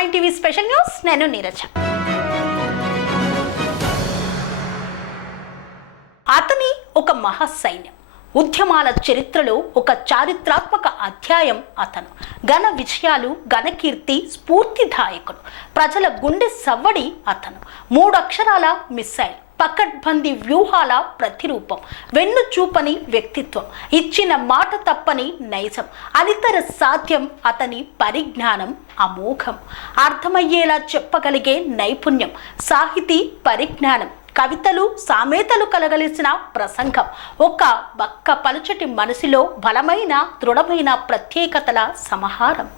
Online TV special news నేను నీరజ. అతని ఒక మహాసైన్యం. ఉద్యమాల చరిత్రలో ఒక చారిత్రాత్మక అధ్యాయం అతను. ఘన విజయాలు ఘనకీర్తి స్ఫూర్తిదాయకుడు. ప్రజల గుండె సవ్వడి అతను. మూడు అక్షరాల మిస్సైల్. పకడ్బందీ వ్యూహాల ప్రతిరూపం వెన్ను చూపని వ్యక్తిత్వం ఇచ్చిన మాట తప్పని నైజం అనితర సాధ్యం అతని పరిజ్ఞానం అమోఘం. అర్థమయ్యేలా చెప్పగలిగే నైపుణ్యం సాహితీ పరిజ్ఞానం కవితలు సామెతలు కలగలిసిన ప్రసంగం ఒక బక్క పలుచటి మనసులో బలమైన దృఢమైన ప్రత్యేకతల సమాహారం.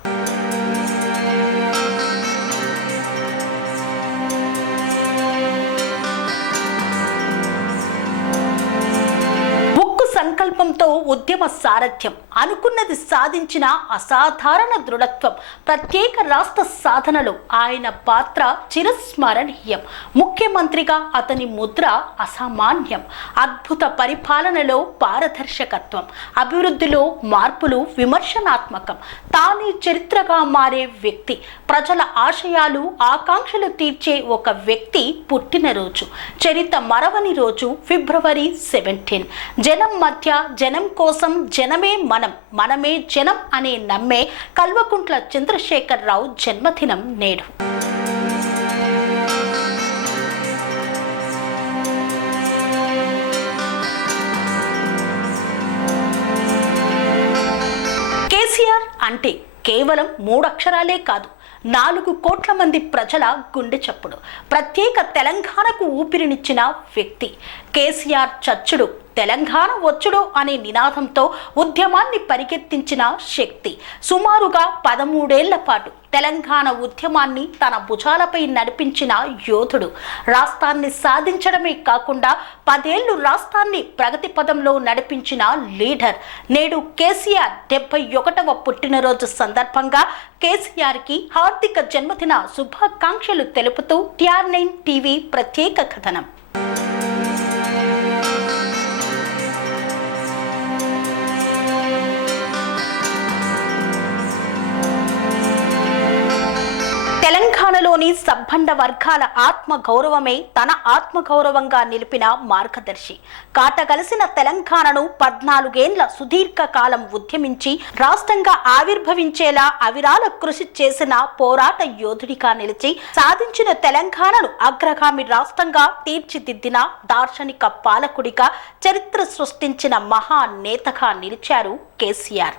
సంకల్పంతో ఉద్యమ సారథ్యం. అనుకున్నది సాధించిన అసాధారణ దృఢత్వం. ప్రత్యేక రాష్ట్ర సాధనలో ఆయన పాత్ర చిరస్మరణీయం. ముఖ్యమంత్రిగా అతని ముద్ర అసామాన్యం. అద్భుత పరిపాలనలో పారదర్శకత్వం. అభివృద్ధిలో మార్పులు విమర్శనాత్మకం. తానే చరిత్రగా మారే వ్యక్తి. ప్రజల ఆశయాలు ఆకాంక్షలు తీర్చే ఒక వ్యక్తి పుట్టినరోజు. చరిత మరవని రోజు ఫిబ్రవరి సెవెంటీన్. జనం మధ్య జనం కోసం జనమే మనం మనమే జనం అనే నమ్మే కల్వకుంట్ల చంద్రశేఖరరావు జన్మదినం నేడు. కేసీఆర్ అంటే కేవలం మూడు అక్షరాలే కాదు నాలుగు కోట్ల మంది ప్రజల గుండె చప్పుడు. ప్రత్యేక తెలంగాణకు ఊపిరినిచ్చిన వ్యక్తి. కేసీఆర్ చచ్చుడు తెలంగాణ వచ్చుడు అనే నినాదంతో ఉద్యమాన్ని పరిగెత్తించిన శక్తి. సుమారుగా పదమూడేళ్ళ పాటు తెలంగాణ ఉద్యమాన్ని తన భుజాలపై నడిపించిన యోధుడు. రాష్ట్రాన్ని సాధించడమే కాకుండా పదేళ్ళు రాష్ట్రాన్ని ప్రగతి పదంలో నడిపించిన లీడర్. నేడు కేసీఆర్ డెబ్బై ఒకటవ పుట్టినరోజు సందర్భంగా కేసీఆర్కి హార్దిక జన్మదిన శుభాకాంక్షలు తెలుపుతూ టిఆర్ నైన్ టీవీ ప్రత్యేక కథనం. సబ్బండ వర్గాల ఆత్మ గౌరవమే తన ఆత్మ గౌరవంగా నిలిపిన మార్గదర్శి. కాటగలసిన తెలంగాణను పద్నాలుగేండ్ల సుదీర్ఘ కాలం ఉద్యమించి రాష్ట్రంగా ఆవిర్భవించేలా అవిరాల కృషి చేసిన పోరాట యోధుడిగా నిలిచి సాధించిన తెలంగాణను అగ్రగామి రాష్ట్రంగా తీర్చిదిద్దిన దార్శనిక పాలకుడిగా చరిత్ర సృష్టించిన మహా నేతగా నిలిచారు కేసీఆర్.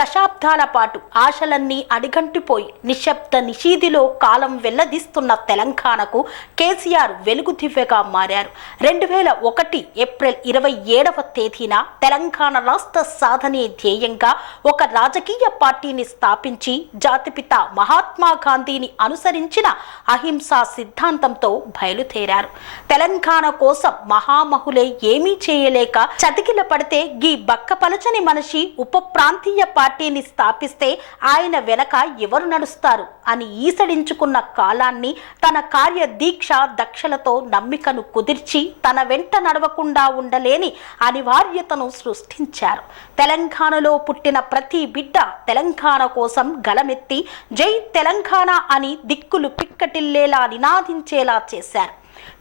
దశాబ్దాల పాటు ఆశలన్నీ అడిగంటిపోయి నిశ్శబ్ద నిషీదిలో కాలం వెల్లదీస్తున్న తెలంగాణకు కేసీఆర్ వెలుగు దివ్యగా మారారు. రెండు వేల ఒకటి ఏప్రిల్ ఇరవై ఏడవ తేదీన తెలంగాణ రాష్ట్ర సాధనే ధ్యేయంగా ఒక రాజకీయ పార్టీని స్థాపించి జాతిపిత మహాత్మా గాంధీని అనుసరించిన అహింసా సిద్ధాంతంతో బయలుదేరారు. తెలంగాణ కోసం మహామహులే ఏమీ చేయలేక చతికిల పడితే గీ బక్కపలచని మనిషి ఉప ప్రాంతీయ పార్టీని స్థాపిస్తే ఆయన వెనక ఎవరు నడుస్తారు అని ఈసడించుకున్న కాలాన్ని తన కార్య దీక్ష దక్షలతో నమ్మికను కుదిర్చి తన వెంట నడవకుండా ఉండలేని అనివార్యతను సృష్టించారు. తెలంగాణలో పుట్టిన ప్రతి బిడ్డ తెలంగాణ కోసం గలమెత్తి జై తెలంగాణ అని దిక్కులు పిక్కటిల్లేలా నినాదించేలా చేశారు.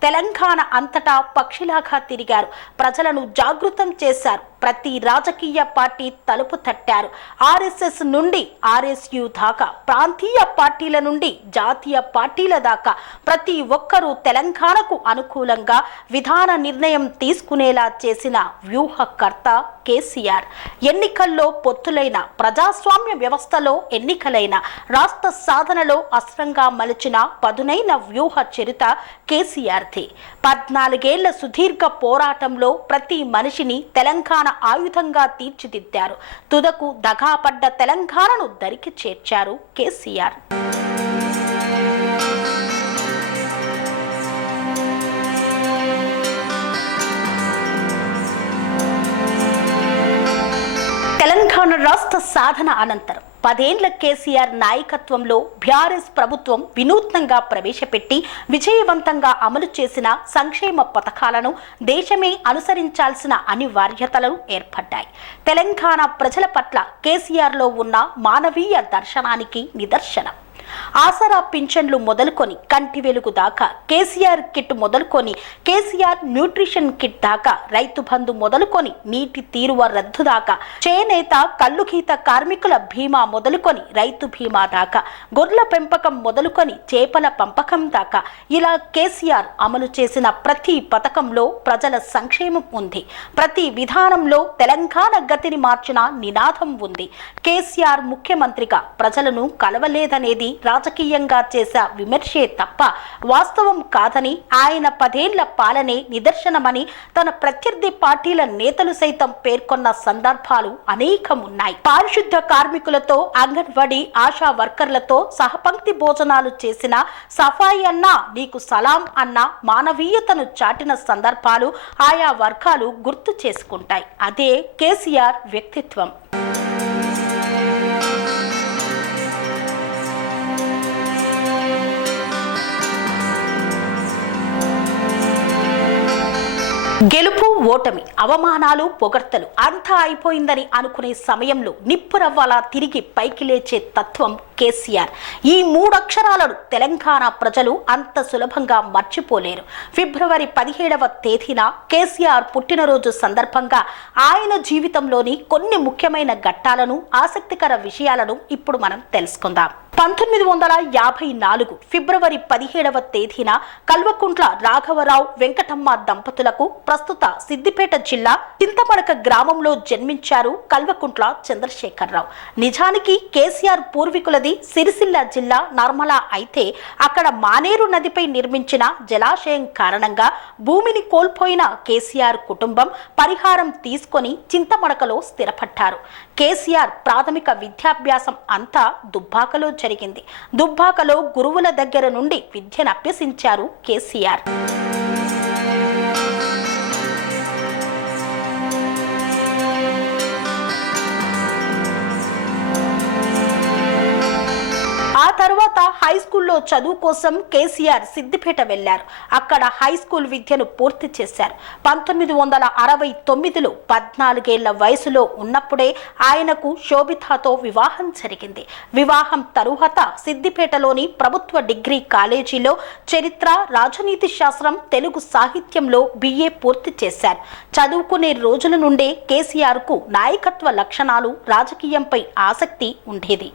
తెలంగాణ అంతటా పక్షిలాగా తిరిగారు. ప్రజలను జాగృతం చేశారు. ప్రతి రాజకీయ పార్టీ తలుపు తట్టారు. ఆర్ఎస్ఎస్ నుండి ఆర్ఎస్యు దాకా ప్రాంతీయ పార్టీల నుండి జాతీయ పార్టీల దాకా ప్రతి ఒక్కరూ తెలంగాణకు అనుకూలంగా విధాన నిర్ణయం తీసుకునేలా చేసిన వ్యూహకర్త కేసీఆర్. ఎన్నికల్లో పొత్తులైన ప్రజాస్వామ్య వ్యవస్థలో ఎన్నికలైన రాష్ట్ర సాధనలో అస్త్రంగా మలిచిన పదునైన వ్యూహ చరిత కేసీఆర్ది పద్నాలుగేళ్ళ సుదీర్ఘ పోరాటంలో ప్రతి మనిషిని తెలంగాణ ఆయుధంగా తీర్చిదిద్దారు. తుదకు దగాపడ్డ తెలంగాణను దరికి చేర్చారు కేసీఆర్. తెలంగాణ రాష్ట్ర సాధన అనంతరం పదేండ్ల కేసీఆర్ నాయకత్వంలో బీఆర్ఎస్ ప్రభుత్వం వినూత్నంగా ప్రవేశపెట్టి విజయవంతంగా అమలు చేసిన సంక్షేమ పథకాలను దేశమే అనుసరించాల్సిన అనివార్యతలు ఏర్పడ్డాయి. తెలంగాణ ప్రజల పట్ల కేసీఆర్లో ఉన్న మానవీయ దర్శనానికి నిదర్శనం. ఆసరా పింఛన్లు మొదలుకొని కంటి వెలుగు దాకా కేసీఆర్ కిట్ మొదలుకొని కేసీఆర్ న్యూట్రిషన్ కిట్ దాకా రైతు బంధు మొదలుకొని నీటి తీరువ రద్దు దాకా చేనేత కల్లు గీత కార్మికుల బీమా మొదలుకొని రైతు బీమా దాకా గొర్రెల పెంపకం మొదలుకొని చేపల పంపకం దాకా ఇలా కేసీఆర్ అమలు చేసిన ప్రతి పథకంలో ప్రజల సంక్షేమం ఉంది. ప్రతి విధానంలో తెలంగాణ గతిని మార్చిన నినాదం ఉంది. కేసీఆర్ ముఖ్యమంత్రిగా ప్రజలను కలవలేదనేది రాజకీయంగా చేసే విమర్శే తప్ప వాస్తవం కాదని ఆయన పదేళ్ళ పాలనే నిదర్శనమని తన ప్రత్యర్థి పార్టీల నేతలు సైతం పేర్కొన్న సందర్భాలు అనేకమున్నాయి. పారిశుద్ధ కార్మికులతో అంగన్వాడీ ఆశా వర్కర్లతో సహపంక్తి భోజనాలు చేసిన సఫాయి అన్న నీకు సలాం అన్న మానవీయతను చాటిన సందర్భాలు ఆయా వర్గాలు గుర్తు చేసుకుంటాయి. అదే కేసీఆర్ వ్యక్తిత్వం. గెలుపు ఓటమి అవమానాలు పొగడ్తలు అంతా అయిపోయిందని అనుకునే సమయంలో నిప్పురవ్వాలా తిరిగి పైకి లేచే తత్వం కేసీఆర్. ఈ మూడక్షరాలను తెలంగాణ ప్రజలు అంత సులభంగా మర్చిపోలేరు. ఫిబ్రవరి పదిహేడవ తేదీన కేసీఆర్ పుట్టినరోజు సందర్భంగా ఆయన జీవితంలోని కొన్ని ముఖ్యమైన ఘట్టాలను ఆసక్తికర విషయాలను ఇప్పుడు మనం తెలుసుకుందాం. పంతొమ్మిది వందల యాభై నాలుగు ఫిబ్రవరి పదిహేడవ తేదీన కల్వకుంట్ల రాఘవరావు వెంకటమ్మ దంపతులకు ప్రస్తుత సిద్దిపేట జిల్లా చింతమడక గ్రామంలో జన్మించారు కల్వకుంట్ల చంద్రశేఖరరావు. నిజానికి కేసీఆర్ పూర్వీకులది సిరిసిల్ల జిల్లా నర్మల అయితే అక్కడ మానేరు నదిపై నిర్మించిన జలాశయం కారణంగా భూమిని కోల్పోయిన కేసీఆర్ కుటుంబం పరిహారం తీసుకొని చింతమడకలో స్థిరపడ్డారు. కేసీఆర్ ప్రాథమిక విద్యాభ్యాసం అంతా దుబ్బాకలో జరిగింది. దుబ్బాకలో గురువుల దగ్గర నుండి విద్యను అభ్యసించారు కేసీఆర్. తర్వాత హై స్కూల్లో చదువు కోసం కేసీఆర్ సిద్దిపేట వెళ్ళారు అక్కడ హై స్కూల్ విద్యను పూర్తి చేశారు. పంతొమ్మిది వందల అరవై తొమ్మిదిలో పద్నాలుగేళ్ళ వయసులో ఉన్నప్పుడే ఆయనకు శోభితతో వివాహం జరిగింది. వివాహం తరువాత సిద్దిపేటలోని ప్రభుత్వ డిగ్రీ కాలేజీలో చరిత్ర రాజనీతి శాస్త్రం తెలుగు సాహిత్యంలో బిఏ పూర్తి చేశారు. చదువుకునే రోజుల నుండే కేసీఆర్కు నాయకత్వ లక్షణాలు రాజకీయంపై ఆసక్తి ఉండేది.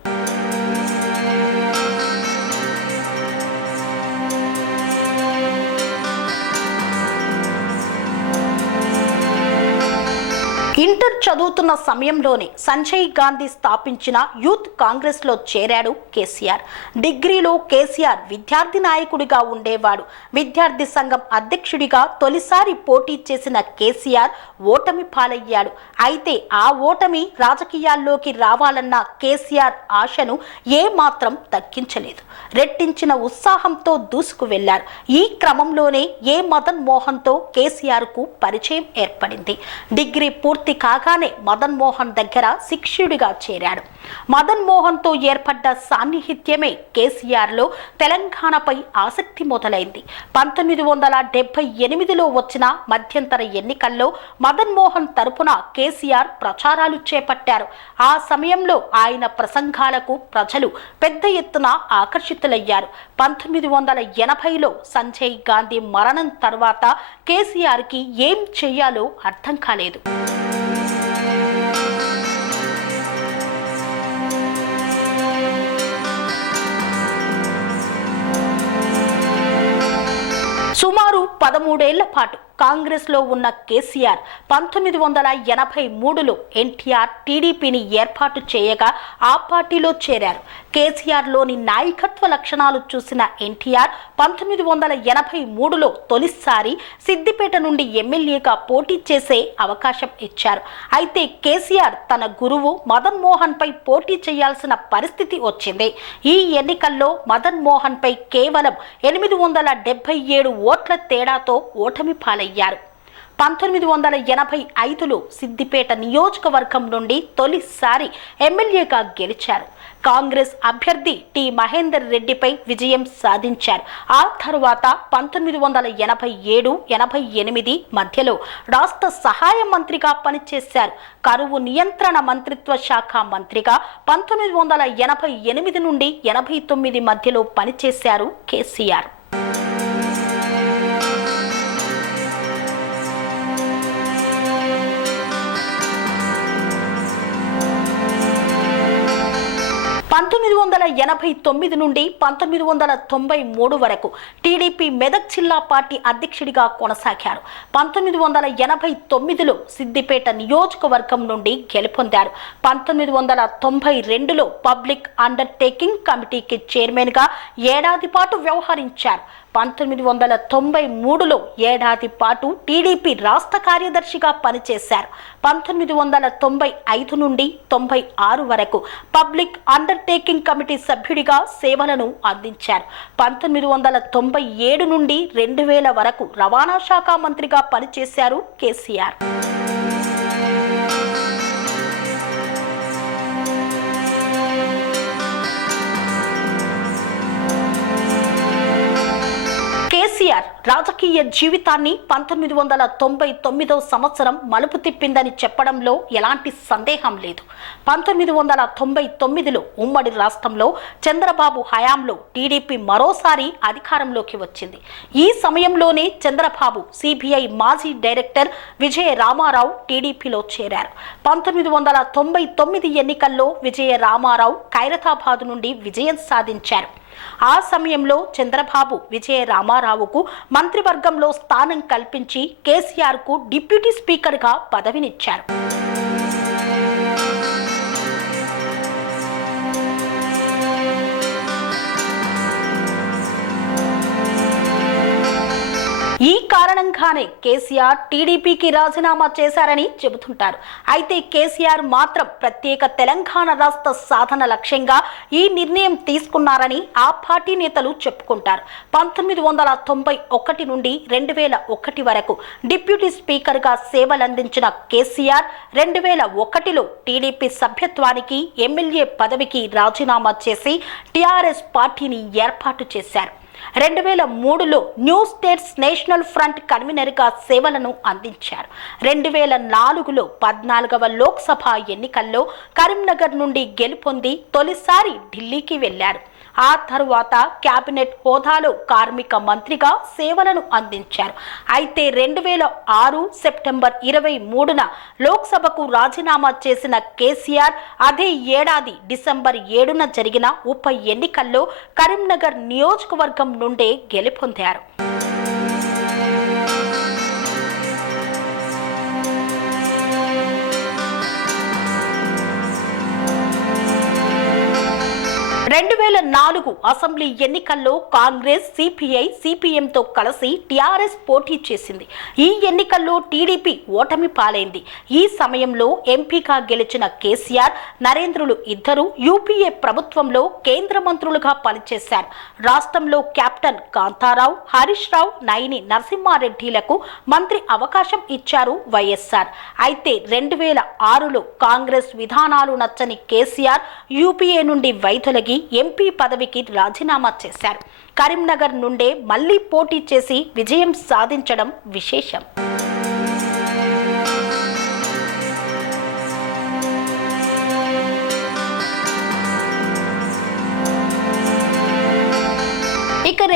ఇంటర్ చదువుతున్న సమయంలోనే సంజయ్ గాంధీ స్థాపించిన యూత్ కాంగ్రెస్లో చేరాడు కేసీఆర్. డిగ్రీలో కేసీఆర్ విద్యార్థి నాయకుడిగా ఉండేవాడు. విద్యార్థి సంఘం అధ్యక్షుడిగా తొలిసారి పోటీ చేసిన కేసీఆర్ ఓటమి పాలయ్యాడు. అయితే ఆ ఓటమి రాజకీయాల్లోకి రావాలన్న కేసీఆర్ ఆశను ఏమాత్రం తగ్గించలేదు. రెట్టించిన ఉత్సాహంతో దూసుకు వెళ్ళారు. ఈ క్రమంలోనే ఏ మదన్ మోహన్తో కేసీఆర్కు పరిచయం ఏర్పడింది. డిగ్రీ పూర్తి కాగానే మదన్ మోహన్ దగ్గర శిక్షుడిగా చేరాడు. మదన్ మోహన్తో ఏర్పడ్డ సాన్నిహిత్యమే కేసీఆర్లో తెలంగాణపై ఆసక్తి మొదలైంది. పంతొమ్మిది వందల డెబ్బై ఎనిమిదిలో వచ్చిన మధ్యంతర ఎన్నికల్లో మదన్ మోహన్ తరపున కేసీఆర్ ప్రచారాలు చేపట్టారు. ఆ సమయంలో ఆయన ప్రసంగాలకు ప్రజలు పెద్ద ఎత్తున ఆకర్షితులయ్యారు. పంతొమ్మిది వందల ఎనభైలో సంజయ్ గాంధీ మరణం తర్వాత కేసీఆర్కి ఏం చేయాలో అర్థం కాలేదు. పదమూడేళ్ళ పాటు. కాంగ్రెస్లో ఉన్న కేసీఆర్ పంతొమ్మిది వందల ఎనభై మూడులో ఎన్టీఆర్ టీడీపీని ఏర్పాటు చేయగా ఆ పార్టీలో చేరారు. కేసీఆర్లోని నాయకత్వ లక్షణాలు చూసిన ఎన్టీఆర్ పంతొమ్మిది వందల ఎనభై మూడులో తొలిసారి సిద్దిపేట నుండి ఎమ్మెల్యేగా పోటీ చేసే అవకాశం ఇచ్చారు. అయితే కేసీఆర్ తన గురువు మదన్ మోహన్పై పోటీ చేయాల్సిన పరిస్థితి వచ్చింది. ఈ ఎన్నికల్లో మదన్ మోహన్పై కేవలం ఎనిమిది వందల డెబ్బై ఏడు ఓట్ల తేడాతో ఓటమి పాలయ్యారు పంతొమ్మిది వందల ఎనభై ఐదులో సిద్దిపేట నియోజకవర్గం నుండి తొలిసారి ఎమ్మెల్యేగా గెలిచారు. కాంగ్రెస్ అభ్యర్థి టి. మహేందర్ రెడ్డిపై విజయం సాధించారు. ఆ తరువాత పంతొమ్మిది వందల ఎనభై ఏడు ఎనభై ఎనిమిది మధ్యలో రాష్ట్ర సహాయ మంత్రిగా పనిచేశారు. కరువు నియంత్రణ మంత్రిత్వ శాఖ మంత్రిగా పంతొమ్మిది వందల ఎనభై ఎనిమిది నుండి ఎనభై తొమ్మిది మధ్యలో పనిచేశారు కేసీఆర్. పంతొమ్మిది వందల ఎనభై తొమ్మిది నుండి పంతొమ్మిది వందల తొంభై మూడు వరకు టీడీపీ మెదక్ జిల్లా పార్టీ అధ్యక్షుడిగా కొనసాగారు. పంతొమ్మిది వందల ఎనభై తొమ్మిదిలో సిద్దిపేట నియోజకవర్గం నుండి గెలుపొందారు. పంతొమ్మిది వందల తొంభై రెండులో పబ్లిక్ అండర్టేకింగ్ కమిటీకి చైర్మన్గా ఏడాది పాటు వ్యవహరించారు. పంతొమ్మిది వందల తొంభై మూడులో ఏడాది పాటు టీడీపీ రాష్ట్ర కార్యదర్శిగా పనిచేశారు. పంతొమ్మిది వందల తొంభై ఐదు నుండి తొంభై ఆరు వరకు పబ్లిక్ అండర్టేకింగ్ కమిటీ సభ్యుడిగా సేవలను అందించారు. పంతొమ్మిది వందల తొంభై ఏడు నుండి రెండు వేల వరకు రవాణా శాఖ మంత్రిగా పనిచేశారు కేసీఆర్. కేసీఆర్ రాజకీయ జీవితాన్ని పంతొమ్మిది వందల తొంభై తొమ్మిదో సంవత్సరం మలుపు తిప్పిందని చెప్పడంలో ఎలాంటి సందేహం లేదు. పంతొమ్మిది వందల తొంభై తొమ్మిదిలో ఉమ్మడి రాష్ట్రంలో చంద్రబాబు హయాంలో టీడీపీ మరోసారి అధికారంలోకి వచ్చింది. ఈ సమయంలోనే చంద్రబాబు సిబిఐ మాజీ డైరెక్టర్ విజయ రామారావు టీడీపీలో చేరారు. పంతొమ్మిది వందల తొంభై తొమ్మిది ఎన్నికల్లో విజయ రామారావు ఖైరతాబాద్ నుండి విజయం సాధించారు. ఆ సమయంలో చంద్రబాబు విజయ రామారావుకు మంత్రివర్గంలో స్థానం కల్పించి కేసీఆర్కు డిప్యూటీ స్పీకర్గా పదవినిచ్చారు. ఈ కారణంగానే కేసీఆర్ టీడీపీకి రాజీనామా చేశారని చెబుతుంటారు. అయితే కేసీఆర్ మాత్రం ప్రత్యేక తెలంగాణ రాష్ట్ర సాధన లక్ష్యంగా ఈ నిర్ణయం తీసుకున్నారని ఆ పార్టీ నేతలు చెప్పుకుంటారు. పంతొమ్మిది వందల తొంభై ఒకటి నుండి రెండు వేల ఒకటి వరకు డిప్యూటీ స్పీకర్గా సేవలందించిన కేసీఆర్ రెండు వేల ఒకటిలో టీడీపీ సభ్యత్వానికి ఎమ్మెల్యే పదవికి రాజీనామా చేసి టీఆర్ఎస్ పార్టీని ఏర్పాటు చేశారు. రెండు వేల మూడులో న్యూ స్టేట్స్ నేషనల్ ఫ్రంట్ కన్వీనర్గా సేవలను అందించారు. రెండు వేల నాలుగులో పద్నాలుగవ లోక్సభ ఎన్నికల్లో కరీంనగర్ నుండి గెలుపొంది తొలిసారి ఢిల్లీకి వెళ్ళారు ఆ తరువాత కేబినెట్ హోదాలో కార్మిక మంత్రిగా సేవలను అందించారు. అయితే రెండు వేల ఆరు సెప్టెంబర్ ఇరవై మూడున లోక్సభకు రాజీనామా చేసిన కేసీఆర్ అదే ఏడాది డిసెంబర్ ఏడున జరిగిన ఉప ఎన్నికల్లో కరీంనగర్ నియోజకవర్గం నుండే గెలుపొందారు. రెండు వేల నాలుగు అసెంబ్లీ ఎన్నికల్లో కాంగ్రెస్ సిపిఐ సిపిఎంతో కలిసి టీఆర్ఎస్ పోటీ చేసింది. ఈ ఎన్నికల్లో టీడీపీ ఓటమి పాలైంది. ఈ సమయంలో ఎంపీగా గెలిచిన కేసీఆర్ నరేంద్రులు ఇద్దరు యూపీఏ ప్రభుత్వంలో కేంద్ర మంత్రులుగా పనిచేశారు. రాష్ట్రంలో కెప్టెన్ కాంతారావు హరీష్ రావు నయని నరసింహారెడ్డిలకు మంత్రి అవకాశం ఇచ్చారు వైఎస్ఆర్. అయితే రెండు వేల ఆరులో కాంగ్రెస్ విధానాలు నచ్చని కేసీఆర్ యూపీఏ నుండి వైదొలగి ఎంపీ పదవికి రాజీనామా చేశారు. కరీంనగర్ నుండే మళ్ళీ పోటీ చేసి విజయం సాధించడం విశేషం.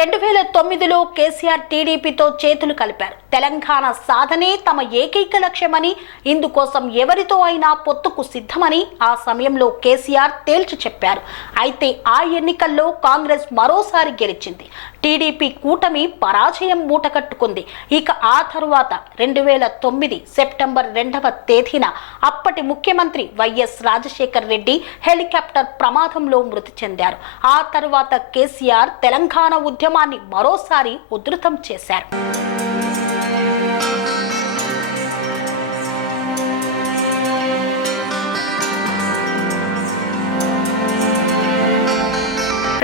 రెండు వేల తొమ్మిదిలో కేసీఆర్ టీడీపీతో చేతులు కలిపారు. తెలంగాణ సాధనే తమ ఏకైక లక్ష్యమని ఇందుకోసం ఎవరితో అయినా పొత్తుకు సిద్ధమని ఆ సమయంలో కేసీఆర్ తేల్చి చెప్పారు. అయితే ఆ ఎన్నికల్లో కాంగ్రెస్ మరోసారి గెలిచింది. టీడీపీ కూటమి పరాజయం మూటకట్టుకుంది ఇక ఆ తరువాత రెండు వేల తొమ్మిది సెప్టెంబర్ రెండవ తేదీన అప్పటి ముఖ్యమంత్రి వైఎస్ రాజశేఖర్ రెడ్డి హెలికాప్టర్ ప్రమాదంలో మృతి చెందారు. ఆ తరువాత కేసీఆర్ తెలంగాణ ఉద్యమాన్ని మరోసారి ఉధృతం చేశారు.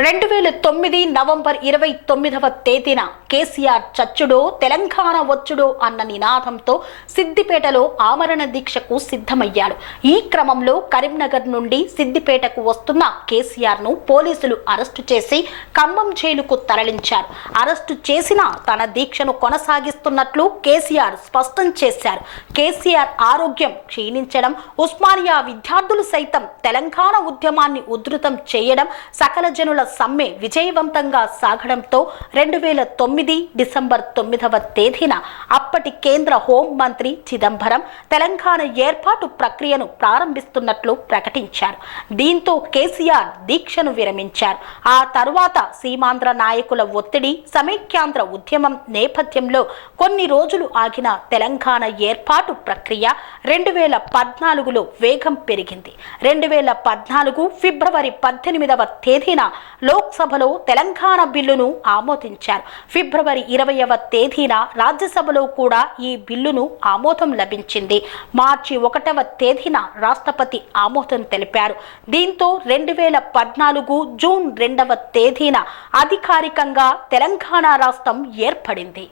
రెండు వేల తొమ్మిది నవంబర్ ఇరవై తొమ్మిదవ తేదీన కేసీఆర్ చచ్చుడో తెలంగాణ వచ్చుడో అన్న నినాదంతో సిద్దిపేటలో ఆమరణ దీక్షకు సిద్ధమయ్యాడు. ఈ క్రమంలో కరీంనగర్ నుండి సిద్దిపేటకు వస్తున్న కేసీఆర్ను పోలీసులు అరెస్టు చేసి ఖమ్మం జైలుకు తరలించారు. అరెస్టు చేసిన తన దీక్షను కొనసాగిస్తున్నట్లు కేసీఆర్ స్పష్టం చేశారు. కేసీఆర్ ఆరోగ్యం క్షీణించడం ఉస్మానియా విద్యార్థులు సైతం తెలంగాణ ఉద్యమాన్ని ఉధృతం చేయడం సకల జనుల సమ్మె విజయవంతంగా సాగడంతో రెండు వేల తొమ్మిది డిసెంబర్ తొమ్మిదవ తేదీన అప్పటి కేంద్ర హోం మంత్రి చిదంబరం తెలంగాణ ఏర్పాటు ప్రక్రియను ప్రారంభిస్తున్నట్లు ప్రకటించారు. దీంతో కేసీఆర్ దీక్షను విరమించారు. ఆ తరువాత సీమాంధ్ర నాయకుల ఒత్తిడి సమైక్యాంధ్ర ఉద్యమం నేపథ్యంలో కొన్ని రోజులు ఆగిన తెలంగాణ ఏర్పాటు ప్రక్రియ రెండు వేల పద్నాలుగులో వేగం పెరిగింది. రెండు వేల పద్నాలుగు ఫిబ్రవరి పద్దెనిమిదవ తేదీన లోక్సభలో తెలంగాణ బిల్లును ఆమోదించారు. ఫిబ్రవరి ఇరవైవ తేదీన రాజ్యసభలో కూడా ఈ బిల్లును ఆమోదం లభించింది. మార్చి ఒకటవ తేదీన రాష్ట్రపతి ఆమోదం తెలిపారు. దీంతో రెండు వేల పద్నాలుగు జూన్ రెండవ తేదీన అధికారికంగా తెలంగాణ రాష్ట్రం ఏర్పడింది.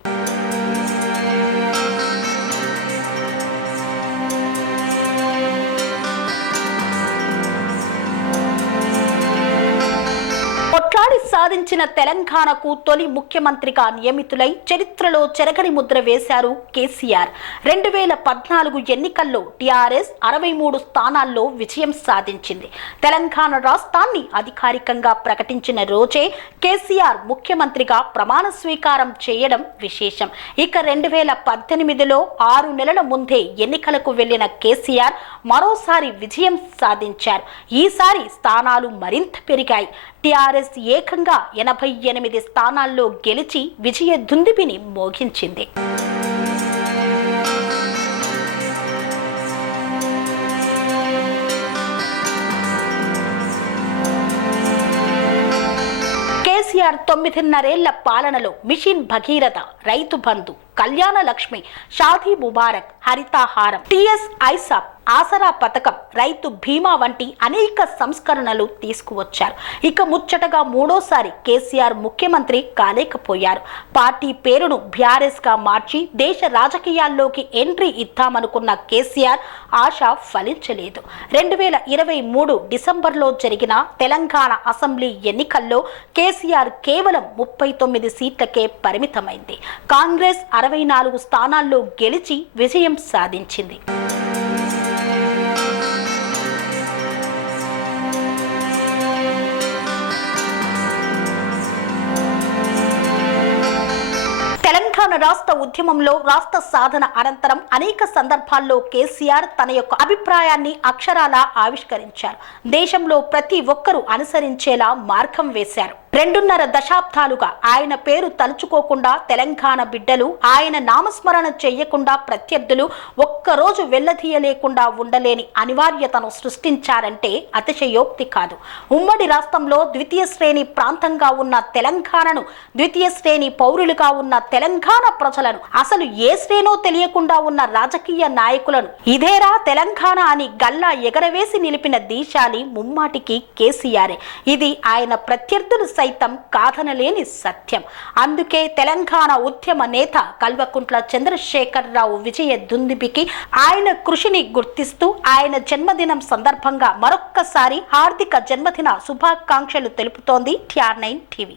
కొట్లాడి సాధించిన తెలంగాణకు తొలి ముఖ్యమంత్రిగా నియమితులై చరిత్రలో చెరగని ముద్ర వేశారు కేసీఆర్. రెండు వేల పద్నాలుగు ఎన్నికల్లో టీఆర్ఎస్ అరవై మూడు స్థానాల్లో విజయం సాధించింది. తెలంగాణ రాష్ట్రాన్ని అధికారికంగా ప్రకటించిన రోజే కేసీఆర్ ముఖ్యమంత్రిగా ప్రమాణ స్వీకారం చేయడం విశేషం. ఇక రెండు వేల పద్దెనిమిదిలో ఆరు నెలల ముందే ఎన్నికలకు వెళ్ళిన కేసీఆర్ మరోసారి విజయం సాధించారు. ఈసారి స్థానాలు మరింత పెరిగాయి. టీఆర్ఎస్ ఏకంగా ఎనభై ఎనిమిది స్థానాల్లో గెలిచి విజయ దుందుబిని మోగించింది. కేసీఆర్ తొమ్మిదిన్నరేళ్ళ పాలనలో మిషన్ భగీరథ రైతు బంధు. కళ్యాణ లక్ష్మి షాదీ ముబారక్ హరితాహారం టిఎస్ ఐసాప్ ఆసరా పథకం రైతు బీమా వంటి అనేక సంస్కరణలు తీసుకువచ్చారు. ఇక ముచ్చటగా మూడోసారి కేసీఆర్ ముఖ్యమంత్రి కాలేకపోయారు. పార్టీ పేరును బ్యారెస్గా మార్చి దేశ రాజకీయాల్లోకి ఎంట్రీ ఇద్దామనుకున్న కేసీఆర్ ఆశ ఫలించలేదు. రెండు వేల ఇరవై మూడు డిసెంబర్లో జరిగిన తెలంగాణ అసెంబ్లీ ఎన్నికల్లో కేసీఆర్ కేవలం ముప్పై తొమ్మిది సీట్లకే పరిమితమైంది. కాంగ్రెస్ అరవై నాలుగు స్థానాల్లో గెలిచి విజయం సాధించింది. తెలంగాణ రాష్ట్ర ఉద్యమంలో రాష్ట్ర సాధన అనంతరం అనేక సందర్భాల్లో కేసీఆర్ తన యొక్క అభిప్రాయాన్ని అక్షరాలా ఆవిష్కరించారు. దేశంలో ప్రతి ఒక్కరూ అనుసరించేలా మార్గం వేశారు. రెండున్నర దశాబ్దాలుగా ఆయన పేరు తలుచుకోకుండా తెలంగాణ బిడ్డలు ఆయన నామస్మరణ చేయకుండా ప్రత్యర్థులు ఒక్కరోజు వెల్లదీయలేకుండా ఉండలేని అనివార్యతను సృష్టించారంటే అతిశయోక్తి కాదు. ఉమ్మడి రాష్ట్రంలో ద్వితీయ శ్రేణి ప్రాంతంగా ఉన్న తెలంగాణను ద్వితీయ శ్రేణి పౌరులుగా ఉన్న తెలంగాణ ప్రజలను అసలు ఏ శ్రేణో తెలియకుండా ఉన్న రాజకీయ నాయకులను ఇదేరా తెలంగాణ అని గల్లా ఎగరవేసి నిలిపిన దీశాలి ముమ్మాటికి కేసీఆరే. ఇది ఆయన ప్రత్యర్థులు సైతం కాదనలేని సత్యం. అందుకే తెలంగాణ ఉద్యమ నేత కల్వకుంట్ల చంద్రశేఖరరావు విజయ దుందిబికి ఆయన కృషిని గుర్తిస్తూ ఆయన జన్మదినం సందర్భంగా మరొక్కసారి హార్దిక జన్మదిన శుభాకాంక్షలు తెలుపుతోంది TR nine TV.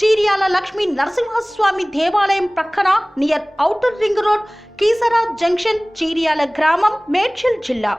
Cheeriyala Lakshmi Narasimhaswamy దేవాలయం ప్రక్కన near outer ring road Keesara junction Cheeriyala గ్రామం మేడ్చల్ జిల్లా.